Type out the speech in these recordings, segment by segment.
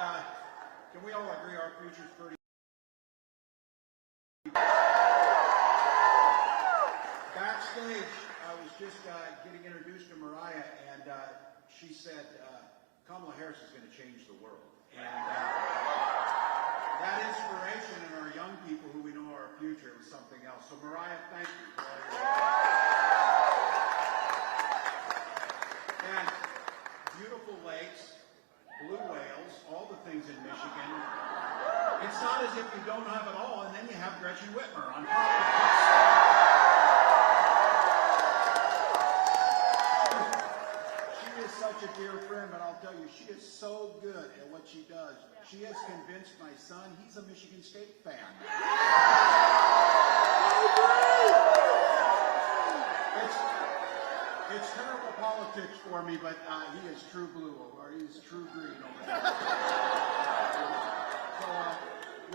can we all agree our future's pretty... Backstage, I was just getting introduced to Mariah, and she said, Kamala Harris is going to change the world. And that inspiration in our young people who we know are our future was something else. So Mariah, thank you. And beautiful lakes, blue whales, all the things in Michigan. It's not as if you don't have it all, and then you have Gretchen Whitmer on top of it. She is such a dear friend, but I'll tell you, she is so good at what she does. She has convinced my son, he's a Michigan State fan. It's terrible politics for me, but he is true blue, or he is true green over there. So,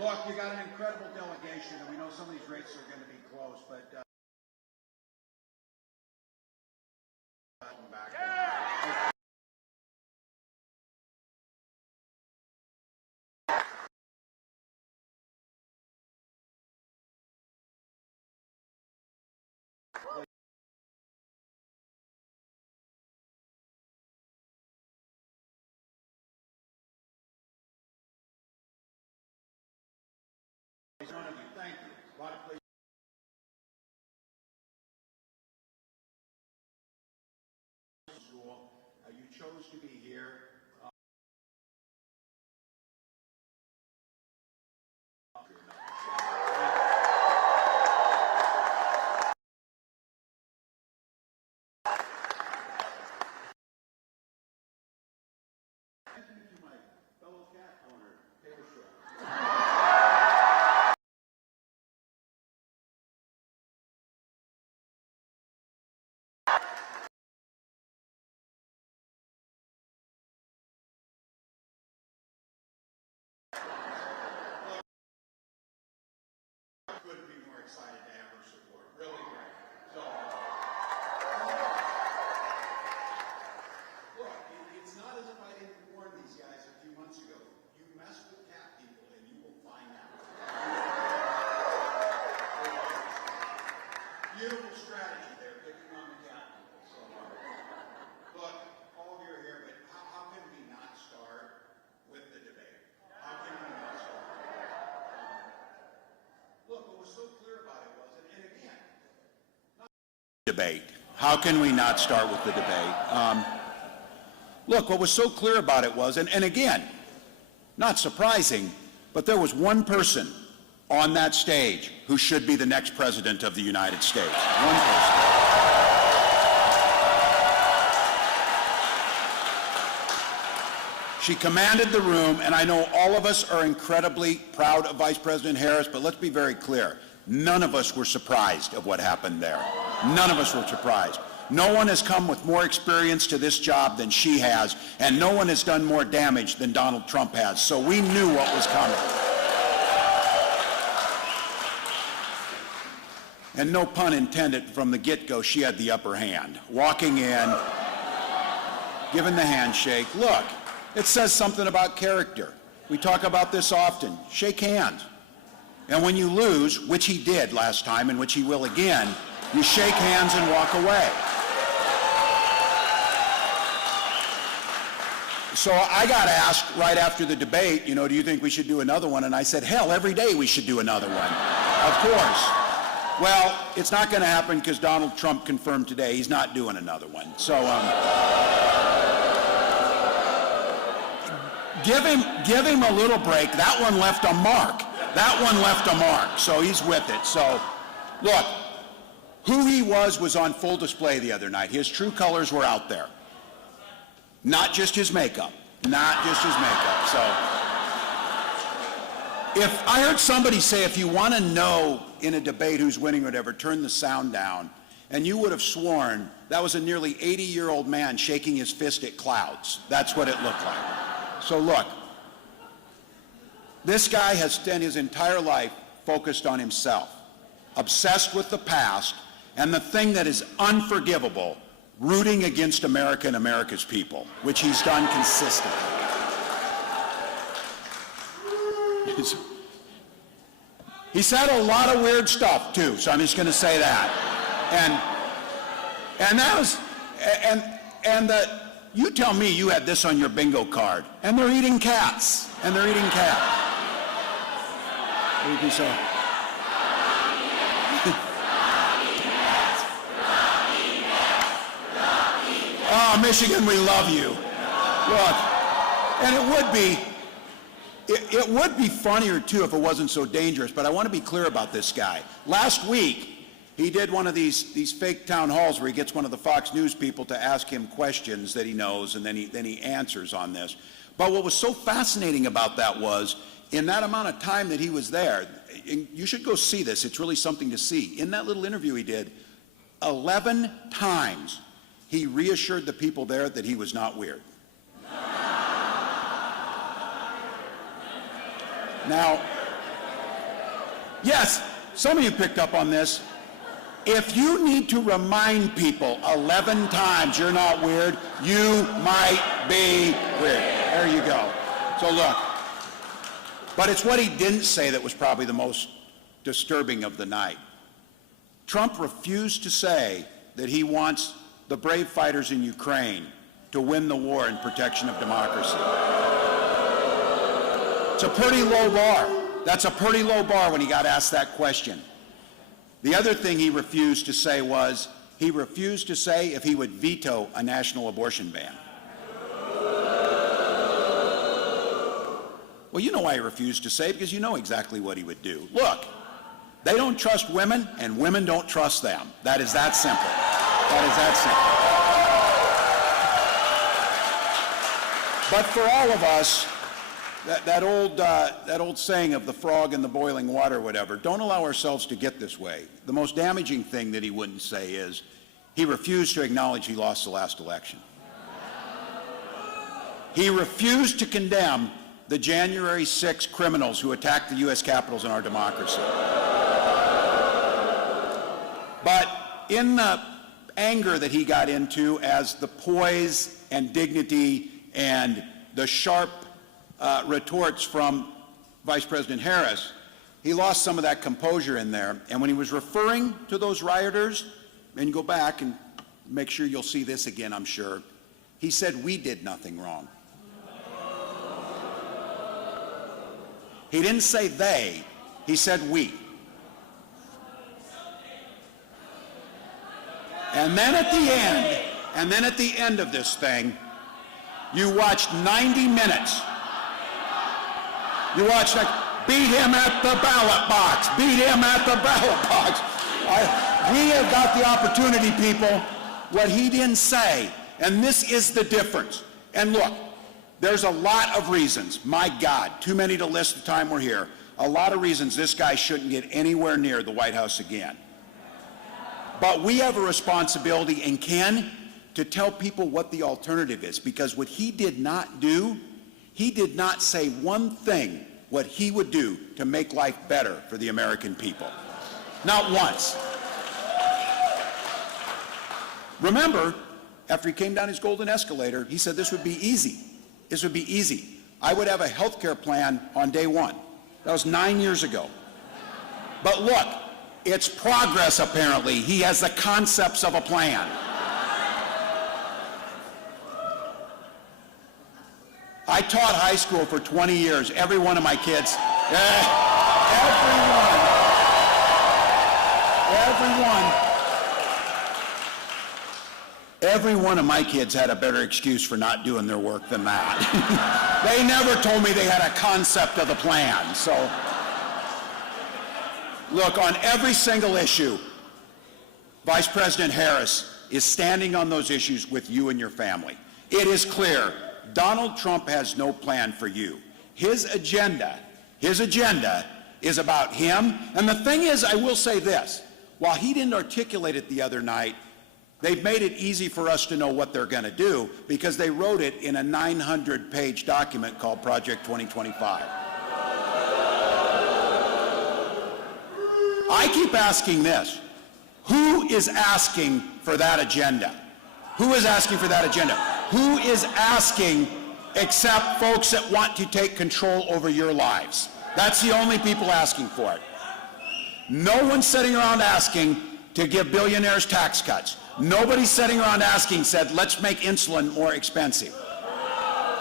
look, you got an incredible delegation, and we know some of these races are going to be close, but back. One of you, thank you. A lot of places. School, you chose to be here. Thank you to my fellow cat owner, Taylor Swift. Couldn't be more excited to have her support. Really great. So, look, it's not as if I didn't warn these guys a few months ago. You mess with cat people and you will find out. Beautiful strategy there, picking on the cat people. So, look, all of you are here, but how can we not start with the debate? How can we not start? Look, what was so clear about it was, and again, debate. How can we not start with the debate? Look, what was so clear about it was, and again, not surprising, but there was one person on that stage who should be the next president of the United States. One person. She commanded the room, and I know all of us are incredibly proud of Vice President Harris, but let's be very clear. None of us were surprised of what happened there. None of us were surprised. No one has come with more experience to this job than she has, and no one has done more damage than Donald Trump has. So we knew what was coming. And no pun intended, from the get-go, she had the upper hand. Walking in, giving the handshake. Look, it says something about character. We talk about this often. Shake hands. And when you lose, which he did last time and which he will again, you shake hands and walk away. So I got asked right after the debate, do you think we should do another one? And I said, hell, every day we should do another one. Of course. Well, it's not going to happen because Donald Trump confirmed today he's not doing another one. So give him a little break. That one left a mark. That one left a mark. So he's with it. So look, who he was on full display the other night. His true colors were out there. Not just his makeup. Not just his makeup. So if I heard somebody say, if you want to know in a debate who's winning or whatever, turn the sound down, and you would have sworn that was a nearly 80-year-old man shaking his fist at clouds. That's what it looked like. So look, this guy has spent his entire life focused on himself, obsessed with the past, and the thing that is unforgivable, rooting against America and America's people, which he's done consistently. He said a lot of weird stuff too, so I'm just going to say that. And that was, you tell me you had this on your bingo card, and they're eating cats, You can say. Oh, Michigan, we love you. Look, and it would be funnier too if it wasn't so dangerous, but I want to be clear about this guy. Last week, he did one of these fake town halls where he gets one of the Fox News people to ask him questions that he knows, and then he answers on this. But what was so fascinating about that was, in that amount of time that he was there, and you should go see this, it's really something to see. In that little interview he did, 11 times he reassured the people there that he was not weird. Now, yes, some of you picked up on this. If you need to remind people 11 times you're not weird, you might be weird. There you go. So look, but it's what he didn't say that was probably the most disturbing of the night. Trump refused to say that he wants the brave fighters in Ukraine to win the war in protection of democracy. It's a pretty low bar. That's a pretty low bar when he got asked that question. The other thing he refused to say was, he refused to say if he would veto a national abortion ban. Well, you know why he refused to say, because you know exactly what he would do. Look, they don't trust women, and women don't trust them. That is that simple. That is that simple. But for all of us, that old saying of the frog in the boiling water, whatever, don't allow ourselves to get this way. The most damaging thing that he wouldn't say is he refused to acknowledge he lost the last election. He refused to condemn the January 6 criminals who attacked the U.S. Capitals and our democracy. But in the anger that he got into as the poise and dignity and the sharp retorts from Vice President Harris, he lost some of that composure in there. And when he was referring to those rioters, and go back and make sure you'll see this again, I'm sure, he said, "We did nothing wrong." He didn't say they, he said we. And then at the end of this thing, you watched 90 minutes. You watched, like, beat him at the ballot box, beat him at the ballot box. We have got the opportunity, people, what he didn't say, and this is the difference. And look, there's a lot of reasons, my God, too many to list the time we're here, a lot of reasons this guy shouldn't get anywhere near the White House again. But we have a responsibility, and Ken, to tell people what the alternative is, because what he did not do, he did not say one thing what he would do to make life better for the American people. Not once. Remember, after he came down his golden escalator, he said this would be easy. This would be easy. I would have a health care plan on day one. That was 9 years ago. But look, it's progress apparently. He has the concepts of a plan. I taught high school for 20 years. Every one of my kids, every one of my kids had a better excuse for not doing their work than that. They never told me they had a concept of the plan. So, look, on every single issue, Vice President Harris is standing on those issues with you and your family. It is clear Donald Trump has no plan for you. His agenda is about him. And the thing is, I will say this, while he didn't articulate it the other night, they've made it easy for us to know what they're going to do because they wrote it in a 900-page document called Project 2025. I keep asking this, who is asking for that agenda? Who is asking for that agenda? Who is asking except folks that want to take control over your lives? That's the only people asking for it. No one's sitting around asking to give billionaires tax cuts. Nobody's sitting around asking, said, let's make insulin more expensive.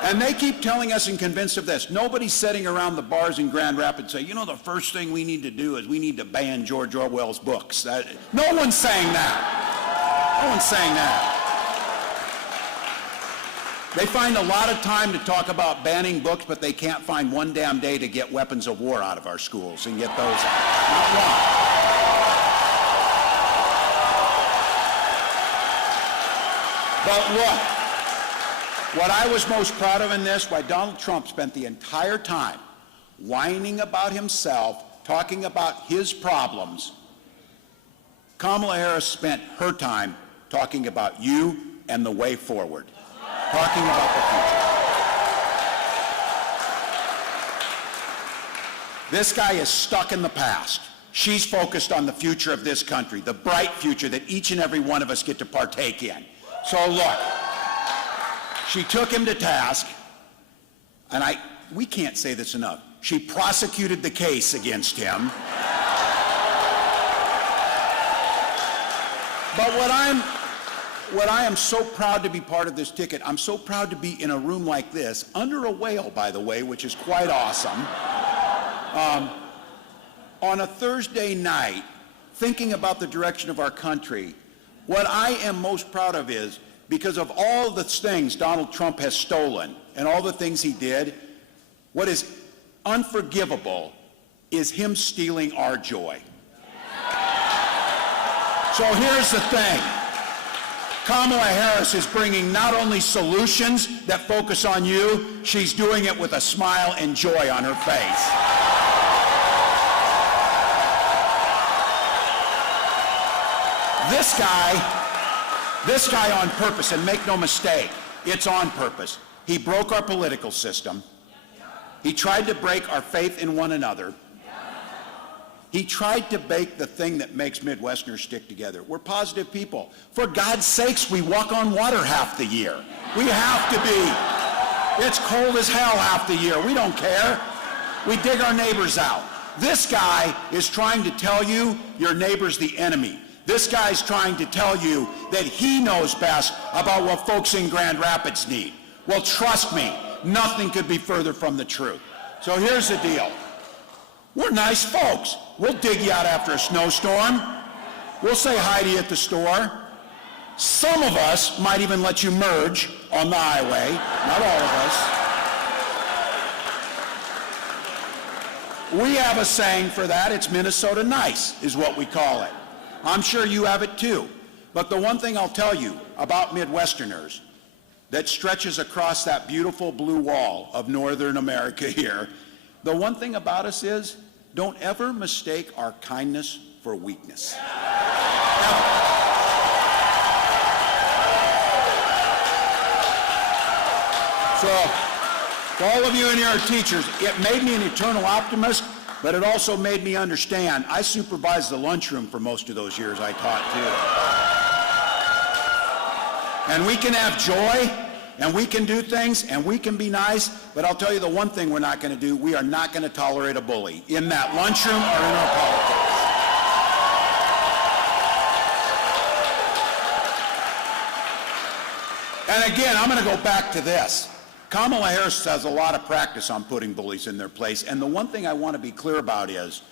And they keep telling us and convinced of this. Nobody's sitting around the bars in Grand Rapids saying, you know, the first thing we need to do is we need to ban George Orwell's books. No one's saying that. No one's saying that. They find a lot of time to talk about banning books, but they can't find one damn day to get weapons of war out of our schools and get those out. Not one. But look, what I was most proud of in this, why Donald Trump spent the entire time whining about himself, talking about his problems, Kamala Harris spent her time talking about you and the way forward, talking about the future. This guy is stuck in the past. She's focused on the future of this country, the bright future that each and every one of us get to partake in. So look, she took him to task, and we can't say this enough. She prosecuted the case against him. But what I am so proud to be part of this ticket, I'm so proud to be in a room like this, under a whale, by the way, which is quite awesome, on a Thursday night, thinking about the direction of our country. What I am most proud of is, because of all the things Donald Trump has stolen and all the things he did, what is unforgivable is him stealing our joy. So here's the thing. Kamala Harris is bringing not only solutions that focus on you, she's doing it with a smile and joy on her face. This guy on purpose, and make no mistake, it's on purpose. He broke our political system. He tried to break our faith in one another. He tried to break the thing that makes Midwesterners stick together. We're positive people. For God's sakes, we walk on water half the year. We have to be. It's cold as hell half the year. We don't care. We dig our neighbors out. This guy is trying to tell you your neighbor's the enemy. This guy's trying to tell you that he knows best about what folks in Grand Rapids need. Well, trust me, nothing could be further from the truth. So here's the deal. We're nice folks. We'll dig you out after a snowstorm. We'll say hi to you at the store. Some of us might even let you merge on the highway. Not all of us. We have a saying for that. It's Minnesota nice, is what we call it. I'm sure you have it too. But the one thing I'll tell you about Midwesterners that stretches across that beautiful blue wall of Northern America here, the one thing about us is, don't ever mistake our kindness for weakness. Ever. So, for all of you in here are teachers, it made me an eternal optimist, but it also made me understand. I supervised the lunchroom for most of those years I taught too. And we can have joy, and we can do things, and we can be nice, but I'll tell you the one thing we're not going to do. We are not going to tolerate a bully in that lunchroom or in our politics. And again, I'm going to go back to this. Kamala Harris has a lot of practice on putting bullies in their place, and the one thing I want to be clear about is,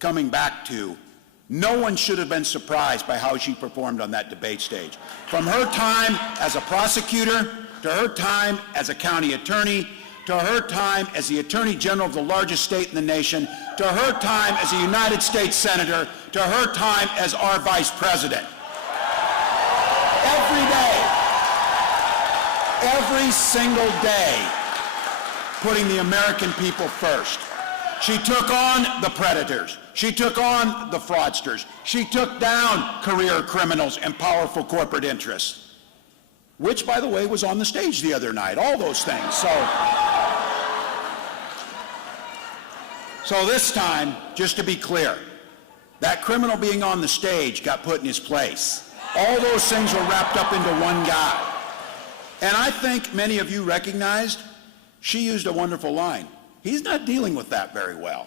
coming back to, no one should have been surprised by how she performed on that debate stage. From her time as a prosecutor, to her time as a county attorney, to her time as the Attorney General of the largest state in the nation, to her time as a United States Senator, to her time as our Vice President. Every day. Every single day, putting the American people first. She took on the predators. She took on the fraudsters. She took down career criminals and powerful corporate interests, which, by the way, was on the stage the other night, all those things. So this time, just to be clear, that criminal being on the stage got put in his place. All those things were wrapped up into one guy. And I think many of you recognized she used a wonderful line. He's not dealing with that very well.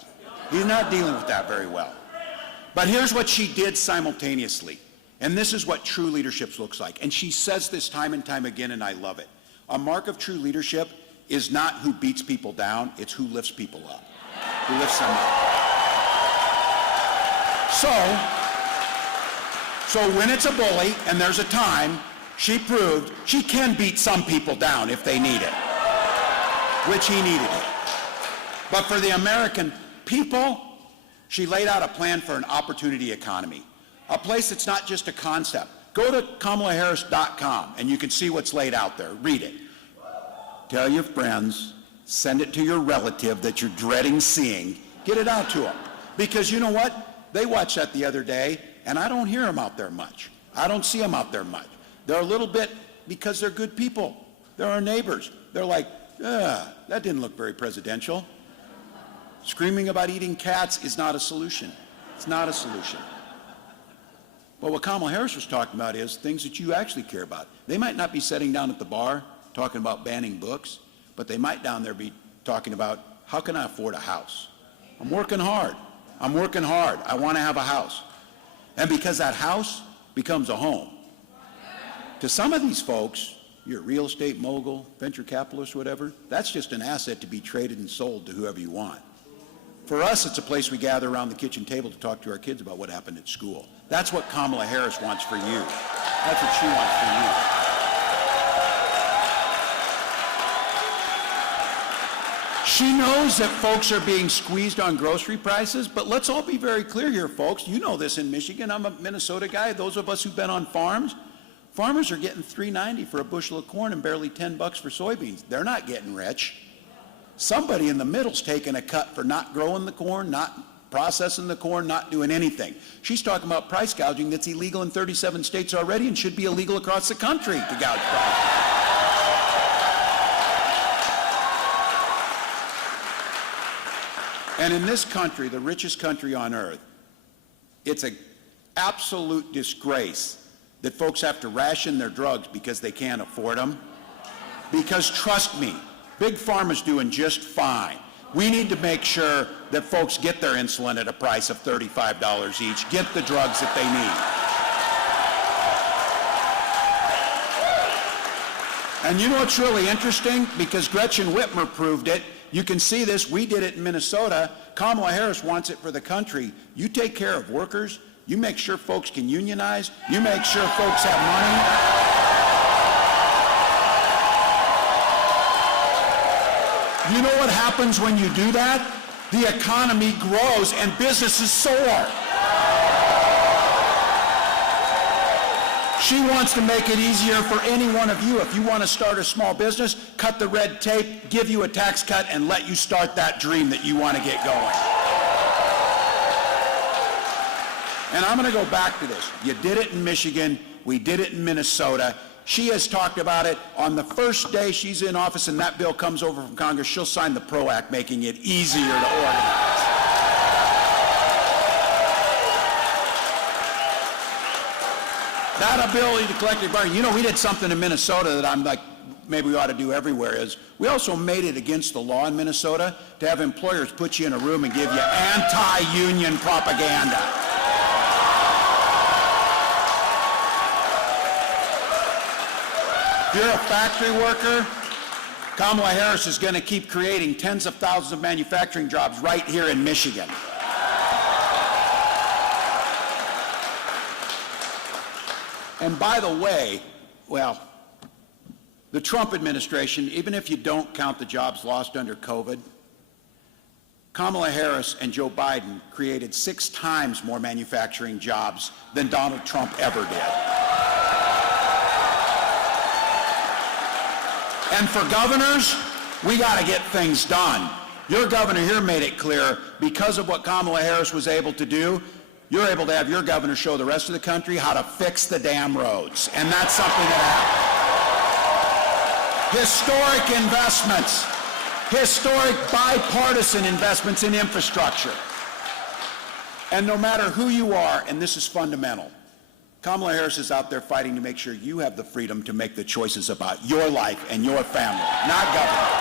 He's not dealing with that very well. But here's what she did simultaneously. And this is what true leadership looks like. And she says this time and time again, and I love it. A mark of true leadership is not who beats people down, it's who lifts people up. Who lifts them up. So when it's a bully and there's a time, she proved she can beat some people down if they need it, which he needed it. But for the American people, she laid out a plan for an opportunity economy, a place that's not just a concept. Go to KamalaHarris.com and you can see what's laid out there. Read it. Tell your friends, send it to your relative that you're dreading seeing, get it out to them. Because you know what? They watched that the other day, and I don't hear them out there much. I don't see them out there much. They're a little bit, because they're good people. They're our neighbors. They're like, that didn't look very presidential. Screaming about eating cats is not a solution. It's not a solution. But what Kamala Harris was talking about is things that you actually care about. They might not be sitting down at the bar talking about banning books, but they might down there be talking about, how can I afford a house? I'm working hard. I'm working hard. I want to have a house. And because that house becomes a home. To some of these folks, you're a real estate mogul, venture capitalist, whatever, that's just an asset to be traded and sold to whoever you want. For us, it's a place we gather around the kitchen table to talk to our kids about what happened at school. That's what Kamala Harris wants for you. That's what she wants for you. She knows that folks are being squeezed on grocery prices, but let's all be very clear here, folks. You know this in Michigan. I'm a Minnesota guy. Those of us who've been on farms, farmers are getting $3.90 for a bushel of corn and barely $10 for soybeans. They're not getting rich. Somebody in the middle's taking a cut for not growing the corn, not processing the corn, not doing anything. She's talking about price gouging that's illegal in 37 states already and should be illegal across the country to gouge prices. And in this country, the richest country on earth, it's an absolute disgrace that folks have to ration their drugs because they can't afford them. Because trust me, Big Pharma's doing just fine. We need to make sure that folks get their insulin at a price of $35 each, get the drugs that they need. And you know what's really interesting? Because Gretchen Whitmer proved it. You can see this. We did it in Minnesota. Kamala Harris wants it for the country. You take care of workers. You make sure folks can unionize. You make sure folks have money. You know what happens when you do that? The economy grows and businesses soar. She wants to make it easier for any one of you. If you want to start a small business, cut the red tape, give you a tax cut, and let you start that dream that you want to get going. And I'm going to go back to this. You did it in Michigan. We did it in Minnesota. She has talked about it. On the first day she's in office and that bill comes over from Congress, she'll sign the PRO Act, making it easier to organize. That ability to collectively bargain. You know, we did something in Minnesota that I'm like, maybe we ought to do everywhere, is we also made it against the law in Minnesota to have employers put you in a room and give you anti-union propaganda. If you're a factory worker, Kamala Harris is going to keep creating tens of thousands of manufacturing jobs right here in Michigan. And by the way, well, the Trump administration, even if you don't count the jobs lost under COVID, Kamala Harris and Joe Biden created 6 times more manufacturing jobs than Donald Trump ever did. And for governors, we got to get things done. Your governor here made it clear, because of what Kamala Harris was able to do, you're able to have your governor show the rest of the country how to fix the damn roads. And that's something that happened. Historic investments, historic bipartisan investments in infrastructure. And no matter who you are, and this is fundamental, Kamala Harris is out there fighting to make sure you have the freedom to make the choices about your life and your family, not government.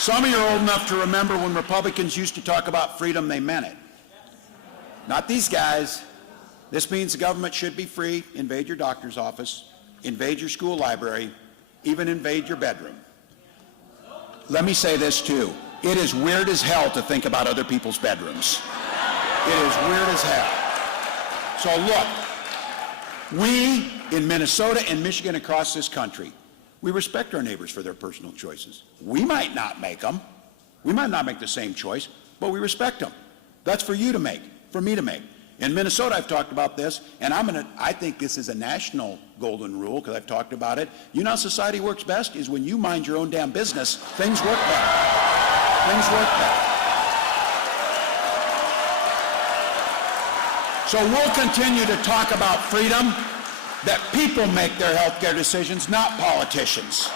Some of you are old enough to remember when Republicans used to talk about freedom, they meant it. Not these guys. This means the government should be free, invade your doctor's office, invade your school library, even invade your bedroom. Let me say this too. It is weird as hell to think about other people's bedrooms. It is weird as hell. So look, we in Minnesota and Michigan across this country, we respect our neighbors for their personal choices. We might not make them. We might not make the same choice, but we respect them. That's for you to make, for me to make. In Minnesota, I've talked about this, and I think this is a national golden rule because I've talked about it. You know how society works best is when you mind your own damn business, things work better. Things work better. So we'll continue to talk about freedom, that people make their health care decisions, not politicians.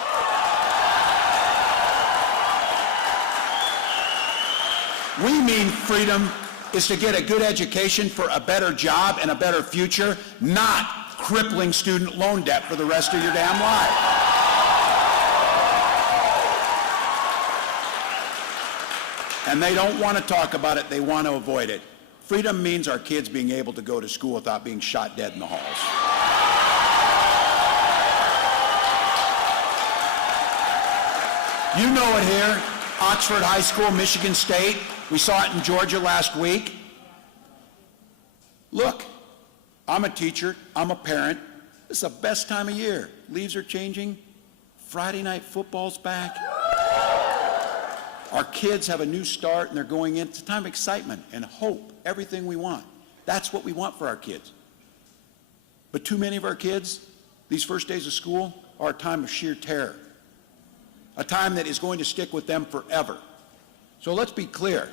We mean freedom is to get a good education for a better job and a better future, not crippling student loan debt for the rest of your damn life. And they don't want to talk about it, they want to avoid it. Freedom means our kids being able to go to school without being shot dead in the halls. You know it here, Oxford High School, Michigan State. We saw it in Georgia last week. Look, I'm a teacher, I'm a parent. This is the best time of year. Leaves are changing. Friday night football's back. Our kids have a new start and they're going in. It's a time of excitement and hope, everything we want. That's what we want for our kids. But too many of our kids, these first days of school, are a time of sheer terror. A time that is going to stick with them forever. So let's be clear.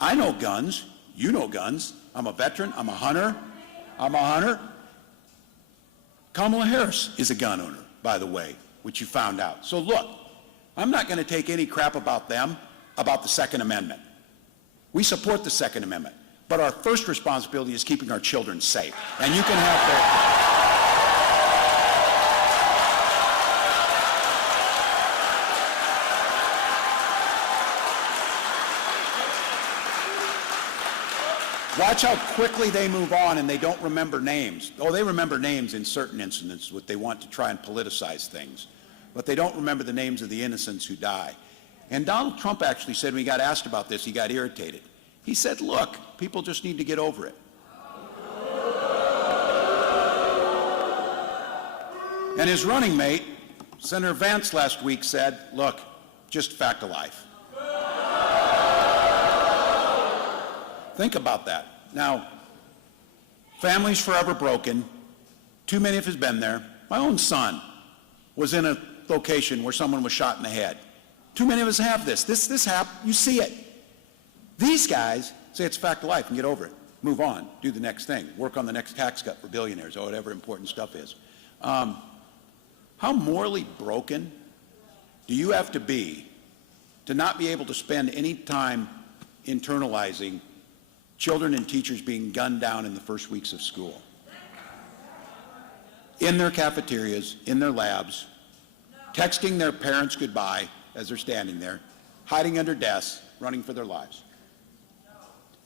I know guns. You know guns. I'm a veteran. I'm a hunter. Kamala Harris is a gun owner, by the way, which you found out. So look, I'm not going to take any crap about them, about the Second Amendment. We support the Second Amendment, but our first responsibility is keeping our children safe. And you can have their... Watch how quickly they move on and they don't remember names. Oh, they remember names in certain incidents, what they want to try and politicize things. But they don't remember the names of the innocents who die. And Donald Trump actually said, when he got asked about this, he got irritated. He said, look, people just need to get over it. And his running mate, Senator Vance, last week said, look, just fact of life. Think about that. Now, families forever broken. Too many of us have been there. My own son was in a location where someone was shot in the head. Too many of us have this. This happened. You see it. These guys say it's a fact of life and get over it. Move on. Do the next thing. Work on the next tax cut for billionaires or whatever important stuff is. How morally broken do you have to be to not be able to spend any time internalizing children and teachers being gunned down in the first weeks of school? In their cafeterias, in their labs, texting their parents goodbye as they're standing there, hiding under desks, running for their lives.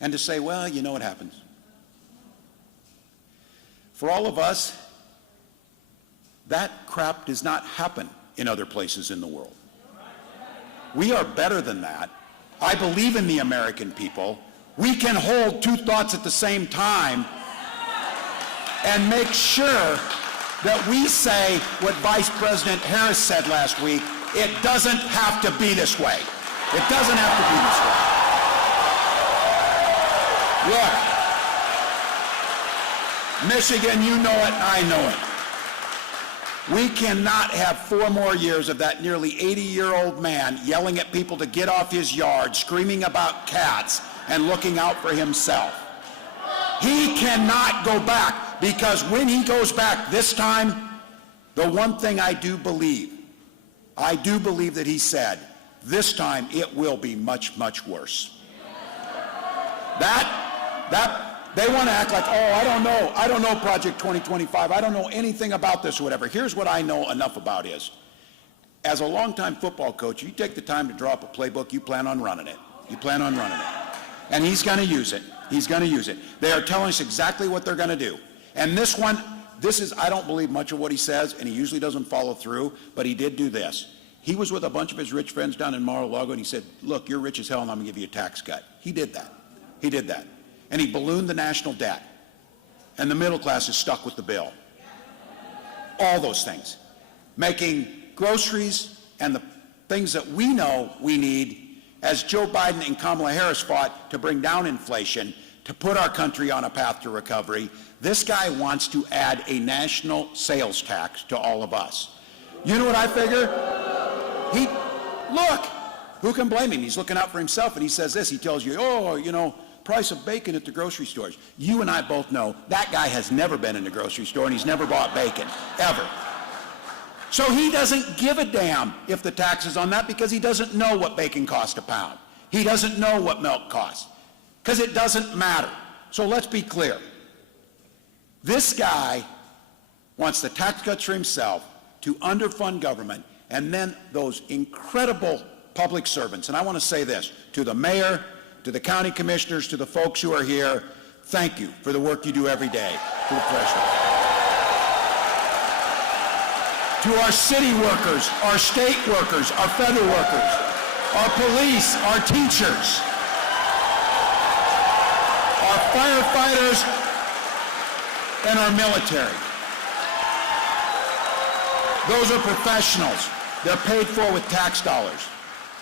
And to say, well, you know what happens. For all of us, that crap does not happen in other places in the world. We are better than that. I believe in the American people. We can hold two thoughts at the same time and make sure that we say what Vice President Harris said last week, it doesn't have to be this way. It doesn't have to be this way. Look, Michigan, you know it, I know it. We cannot have 4 more years of that nearly 80-year-old man yelling at people to get off his yard, screaming about cats, and looking out for himself. He cannot go back, because when he goes back this time, the one thing I do believe that he said, this time it will be much, much worse. They want to act like, oh, I don't know Project 2025, I don't know anything about this or whatever. Here's what I know enough about is, as a longtime football coach, you take the time to draw up a playbook, you plan on running it. You plan on running it. And he's going to use it. He's going to use it. They are telling us exactly what they're going to do. And this one, I don't believe much of what he says, and he usually doesn't follow through, but he did do this. He was with a bunch of his rich friends down in Mar-a-Lago, and he said, look, you're rich as hell, and I'm going to give you a tax cut. He did that. He did that. And he ballooned the national debt. And the middle class is stuck with the bill. All those things. Making groceries and the things that we know we need, as Joe Biden and Kamala Harris fought to bring down inflation, to put our country on a path to recovery. This guy wants to add a national sales tax to all of us. You know what I figure? Look, who can blame him? He's looking out for himself, and he says this. He tells you, oh, you know, price of bacon at the grocery stores. You and I both know that guy has never been in a grocery store, and he's never bought bacon, ever. So he doesn't give a damn if the tax is on that, because he doesn't know what bacon costs a pound. He doesn't know what milk costs, because it doesn't matter. So let's be clear. This guy wants the tax cuts for himself, to underfund government, and then those incredible public servants. And I want to say this to the mayor, to the county commissioners, to the folks who are here, thank you for the work you do every day. To the president. To our city workers, our state workers, our federal workers, our police, our teachers, our firefighters, and our military. Those are professionals. They're paid for with tax dollars.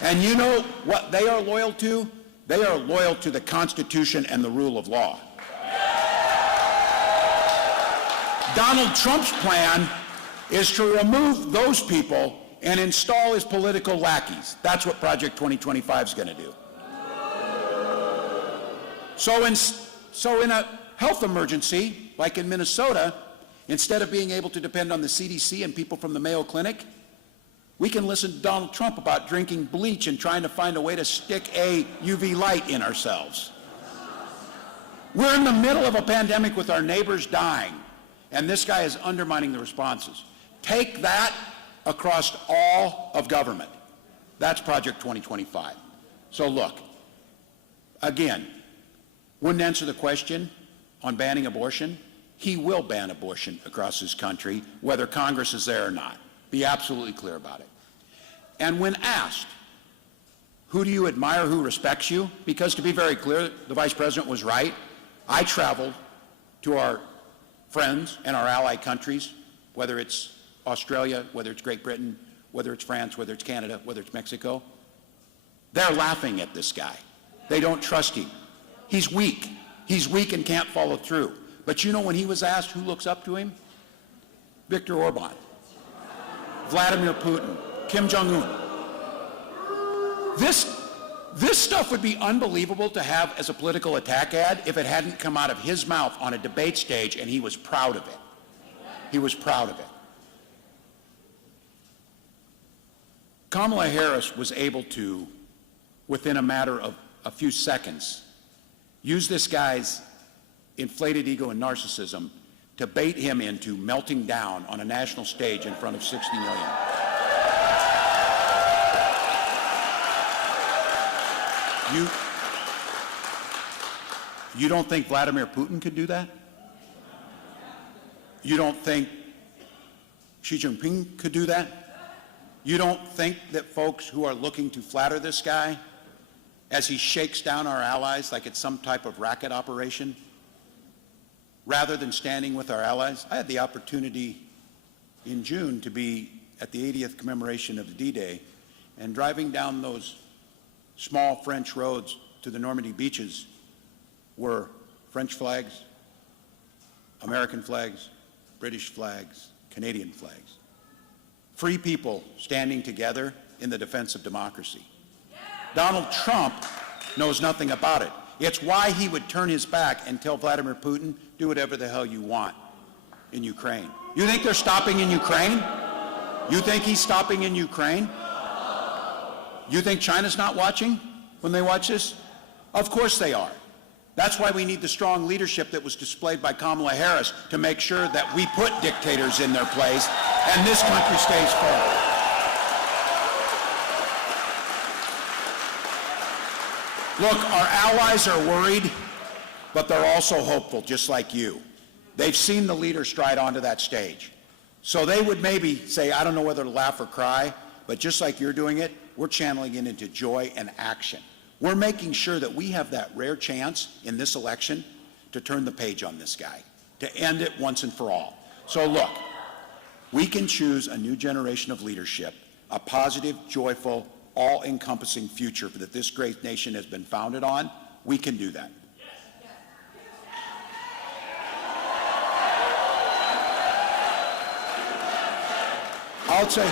And you know what they are loyal to? They are loyal to the Constitution and the rule of law. Donald Trump's plan is to remove those people and install his political lackeys. That's what Project 2025 is going to do. So in a health emergency, like in Minnesota, instead of being able to depend on the CDC and people from the Mayo Clinic, we can listen to Donald Trump about drinking bleach and trying to find a way to stick a UV light in ourselves. We're in the middle of a pandemic with our neighbors dying, and this guy is undermining the responses. Take that across all of government. That's Project 2025. So look, again, wouldn't answer the question on banning abortion. He will ban abortion across this country, whether Congress is there or not. Be absolutely clear about it. And when asked, who do you admire, who respects you? Because to be very clear, the Vice President was right. I traveled to our friends and our ally countries, whether it's Australia, whether it's Great Britain, whether it's France, whether it's Canada, whether it's Mexico. They're laughing at this guy. They don't trust him. He's weak. He's weak and can't follow through. But you know, when he was asked who looks up to him? Viktor Orban, Vladimir Putin, Kim Jong-un. This stuff would be unbelievable to have as a political attack ad if it hadn't come out of his mouth on a debate stage, and he was proud of it. He was proud of it. Kamala Harris was able to, within a matter of a few seconds, use this guy's inflated ego and narcissism to bait him into melting down on a national stage in front of 60 million. You don't think Vladimir Putin could do that? You don't think Xi Jinping could do that? You don't think that folks who are looking to flatter this guy as he shakes down our allies like it's some type of racket operation, rather than standing with our allies? I had the opportunity in June to be at the 80th commemoration of the D-Day, and driving down those small French roads to the Normandy beaches were French flags, American flags, British flags, Canadian flags. Free people standing together in the defense of democracy. Donald Trump knows nothing about it. It's why he would turn his back and tell Vladimir Putin, do whatever the hell you want in Ukraine. You think they're stopping in Ukraine? You think he's stopping in Ukraine? You think China's not watching when they watch this? Of course they are. That's why we need the strong leadership that was displayed by Kamala Harris to make sure that we put dictators in their place and this country stays firm. Look, our allies are worried, but they're also hopeful, just like you. They've seen the leader stride onto that stage. So they would maybe say, I don't know whether to laugh or cry, but just like you're doing it, we're channeling it into joy and action. We're making sure that we have that rare chance in this election to turn the page on this guy, to end it once and for all. So look, we can choose a new generation of leadership, a positive, joyful, all-encompassing future that this great nation has been founded on. We can do that. I'll say,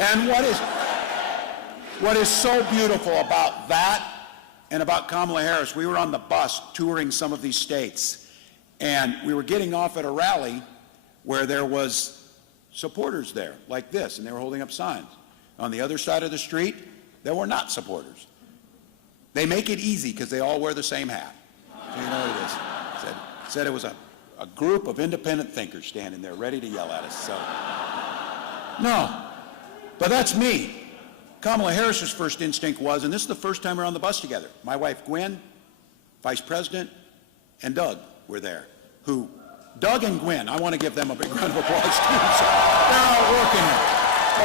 and what is so beautiful about that and about Kamala Harris, we were on the bus touring some of these states, and we were getting off at a rally where there was supporters there like this, and they were holding up signs. On the other side of the street, there were not supporters. They make it easy because they all wear the same hat. So you know what it is. Said it was a group of independent thinkers standing there ready to yell at us. So, no, but that's me. Kamala Harris's first instinct was, and this is the first time we're on the bus together, my wife Gwen, Vice President, and Doug were there, Doug and Gwen, I want to give them a big round of applause too. So they're out working it. So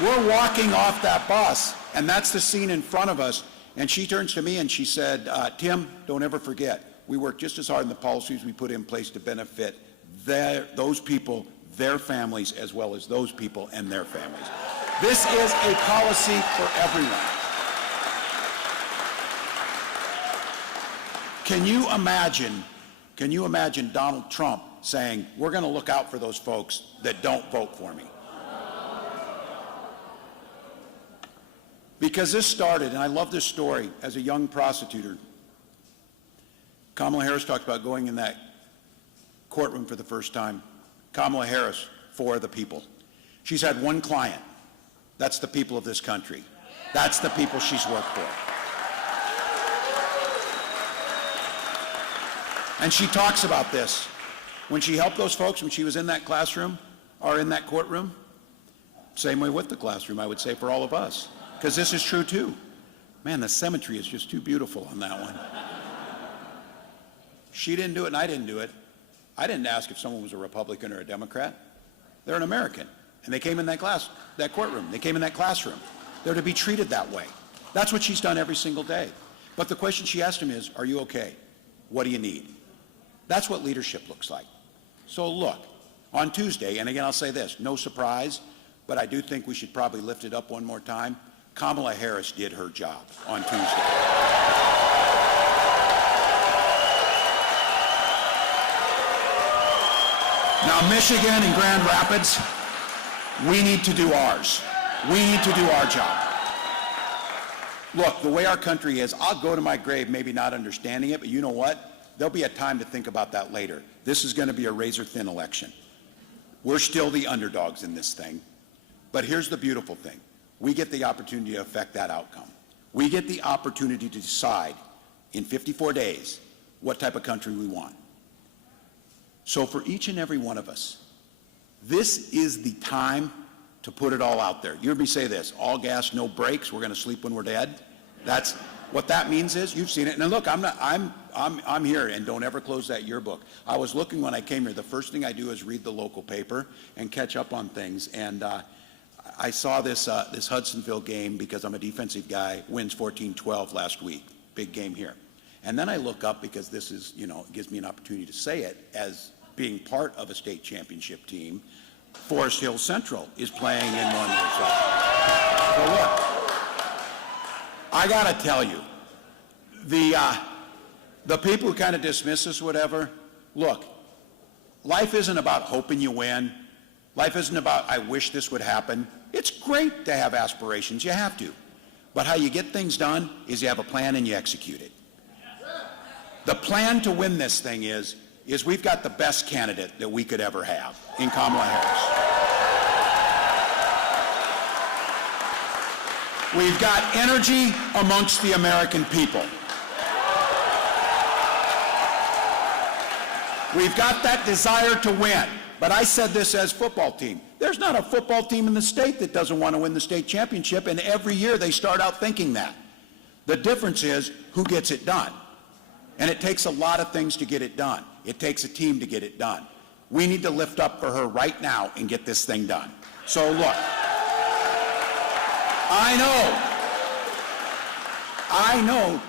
look, we're walking off that bus, and that's the scene in front of us, and she turns to me and she said, Tim, don't ever forget, we work just as hard in the policies we put in place to benefit those people, their families, as well as those people and their families. This is a policy for everyone. Can you imagine Donald Trump saying, we're going to look out for those folks that don't vote for me? Because this started, and I love this story, as a young prosecutor. Kamala Harris talked about going in that courtroom for the first time. Kamala Harris, for the people. She's had one client. That's the people of this country. That's the people she's worked for. And she talks about this. When she helped those folks, when she was in that classroom, or in that courtroom, same way with the classroom, I would say, for all of us. Because this is true too. Man, the symmetry is just too beautiful on that one. She didn't do it and I didn't do it. I didn't ask if someone was a Republican or a Democrat. They're an American. And they came in that courtroom. They came in that classroom. They're to be treated that way. That's what she's done every single day. But the question she asked him is, are you okay? What do you need? That's what leadership looks like. So look, on Tuesday, and again I'll say this, no surprise, but I do think we should probably lift it up one more time. Kamala Harris did her job on Tuesday. Now, Michigan and Grand Rapids, we need to do ours. We need to do our job. Look, the way our country is, I'll go to my grave maybe not understanding it, but you know what? There'll be a time to think about that later. This is going to be a razor-thin election. We're still the underdogs in this thing. But here's the beautiful thing. We get the opportunity to affect that outcome. We get the opportunity to decide in 54 days what type of country we want. So for each and every one of us, this is the time to put it all out there. You heard me say this, all gas, no brakes, we're going to sleep when we're dead. That's what that means is, you've seen it. And look, I'm here, and don't ever close that yearbook. I was looking when I came here, the first thing I do is read the local paper and catch up on things. And I saw this Hudsonville game, because I'm a defensive guy, wins 14-12 last week, big game here. And then I look up, because this is, it gives me an opportunity to say it, as being part of a state championship team, Forest Hill Central is playing in one year. So look, I got to tell you, the people who kind of dismiss us, whatever, look, life isn't about hoping you win. Life isn't about, I wish this would happen. It's great to have aspirations, you have to. But how you get things done is you have a plan and you execute it. The plan to win this thing is we've got the best candidate that we could ever have in Kamala Harris. We've got energy amongst the American people. We've got that desire to win. But I said this as football team. There's not a football team in the state that doesn't want to win the state championship, and every year they start out thinking that. The difference is who gets it done. And it takes a lot of things to get it done. It takes a team to get it done. We need to lift up for her right now and get this thing done. So look, I know,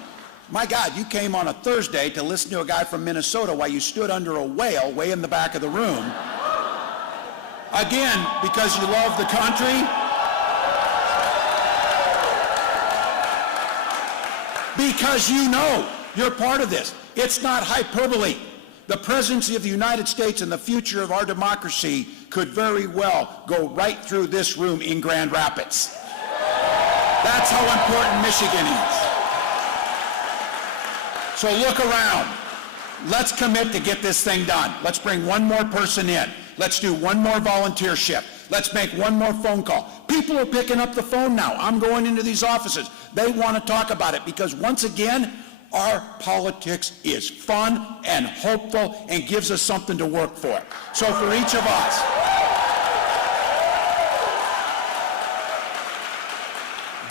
my God, you came on a Thursday to listen to a guy from Minnesota while you stood under a whale way in the back of the room. Again, because you love the country. Because you know you're part of this. It's not hyperbole. The presidency of the United States and the future of our democracy could very well go right through this room in Grand Rapids. That's how important Michigan is. So look around. Let's commit to get this thing done. Let's bring one more person in. Let's do one more volunteer shift. Let's make one more phone call. People are picking up the phone now. I'm going into these offices. They want to talk about it because, once again, our politics is fun and hopeful and gives us something to work for. So for each of us,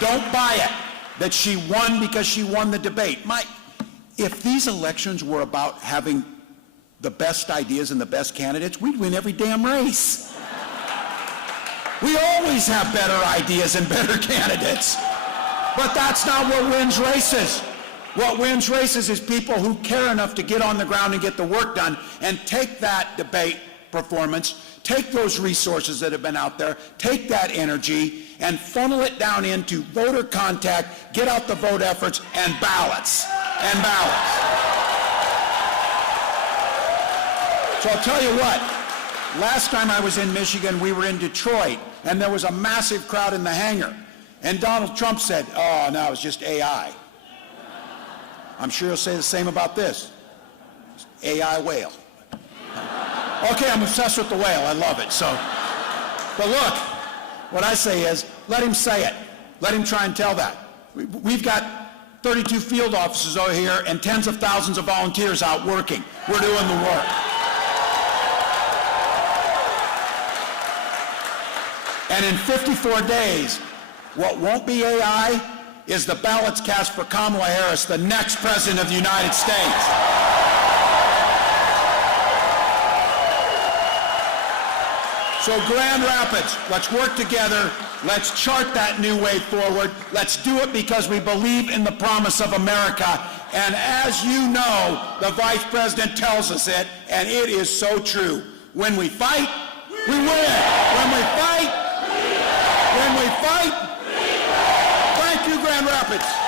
don't buy it that she won because she won the debate. If these elections were about having the best ideas and the best candidates, we'd win every damn race. We always have better ideas and better candidates. But that's not what wins races. What wins races is people who care enough to get on the ground and get the work done and take that debate performance, take those resources that have been out there, take that energy and funnel it down into voter contact, get out the vote efforts, and ballots. And ballots. So I'll tell you what, last time I was in Michigan, we were in Detroit, and there was a massive crowd in the hangar. And Donald Trump said, oh, no, it's just AI. I'm sure he'll say the same about this. AI whale. Okay, I'm obsessed with the whale. I love it. So, but look, what I say is, let him say it. Let him try and tell that. We've got 32 field offices over here and tens of thousands of volunteers out working. We're doing the work. And in 54 days, what won't be AI is the ballots cast for Kamala Harris, the next president of the United States. So Grand Rapids, let's work together. Let's chart that new way forward. Let's do it because we believe in the promise of America. And as you know, the Vice President tells us it, and it is so true. When we fight, we win. When we fight, we win. When we fight, we win. Thank you, Grand Rapids.